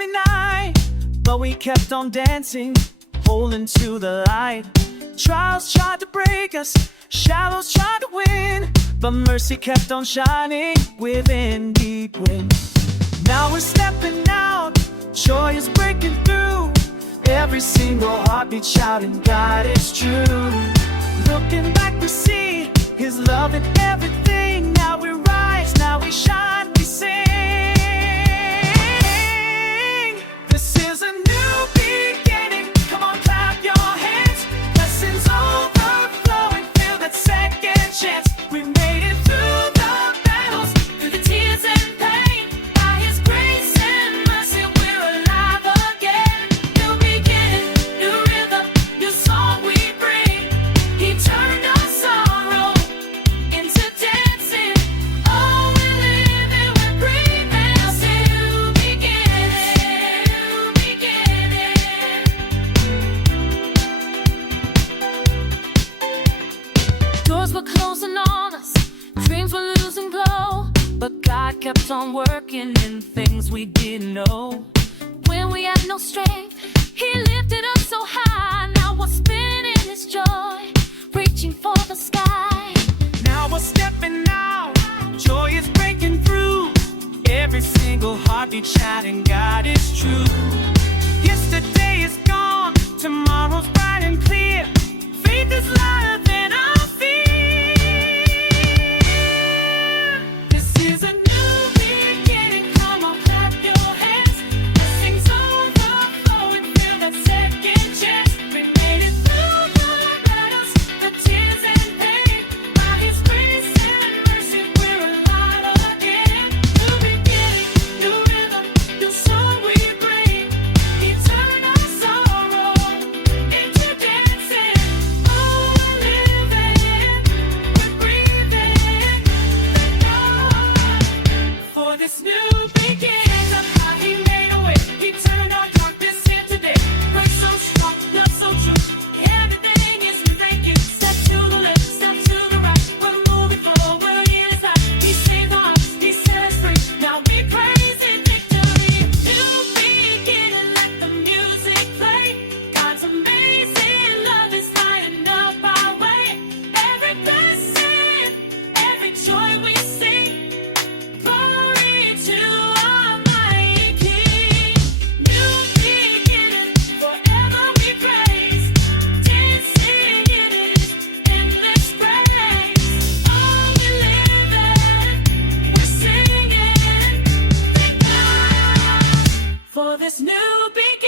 stormy night, but we kept on dancing, holding to the light. Trials tried to break us, shadows tried to win, but mercy kept on shining within deep wind. Now we're stepping out, joy is breaking through, every single heartbeat shouting, God is true. Looking back we see His love in everything. Now we rise, now we shine, we sing. This is a new beginning, come on clap your hands. Blessings overflowing, feel that second chance. We made it through the battles, through the tears and pain. By His grace and mercy we're alive again. New beginning, new rhythm, new song we bring. He turned our sorrow into dancing. Oh, we're living, we're breathing. New beginning, new beginning. Doors were closing on us, dreams were losing glow, but God kept on working in things we didn't know. When we had no strength, He lifted us so high. Now we're spinning in His joy, reaching for the sky. Now we're stepping out, joy is breaking through, every single heartbeat shouting, God is true. Yesterday is gone, tomorrow's bright and clear. Faith is louder than our fear. This is a new beginning, come on clap your hands. Blessings overflowing, feel that second chance. We made it through the battles, the tears and pain. By His grace and mercy we're alive again. New beginning, new rhythm, new song we bring. He turned our sorrow into dancing. Oh, we're living, we're breathing. Thank God for this new beginning. Somehow He made a way. He turned our darkness into day. Grace so strong, love so true. Everything is breaking. Step to the left, step to the right. We're moving forward in His light. He saved our hearts, He set us free. Now we praise in victory. New beginning, let the music play. God's amazing love is lighting up our way. Every blessing, every joy we sing. Glory to Almighty King. New beginning, forever we praise. Dancing in His endless praise. Oh, we living, we're singing. Thank God for this new beginning.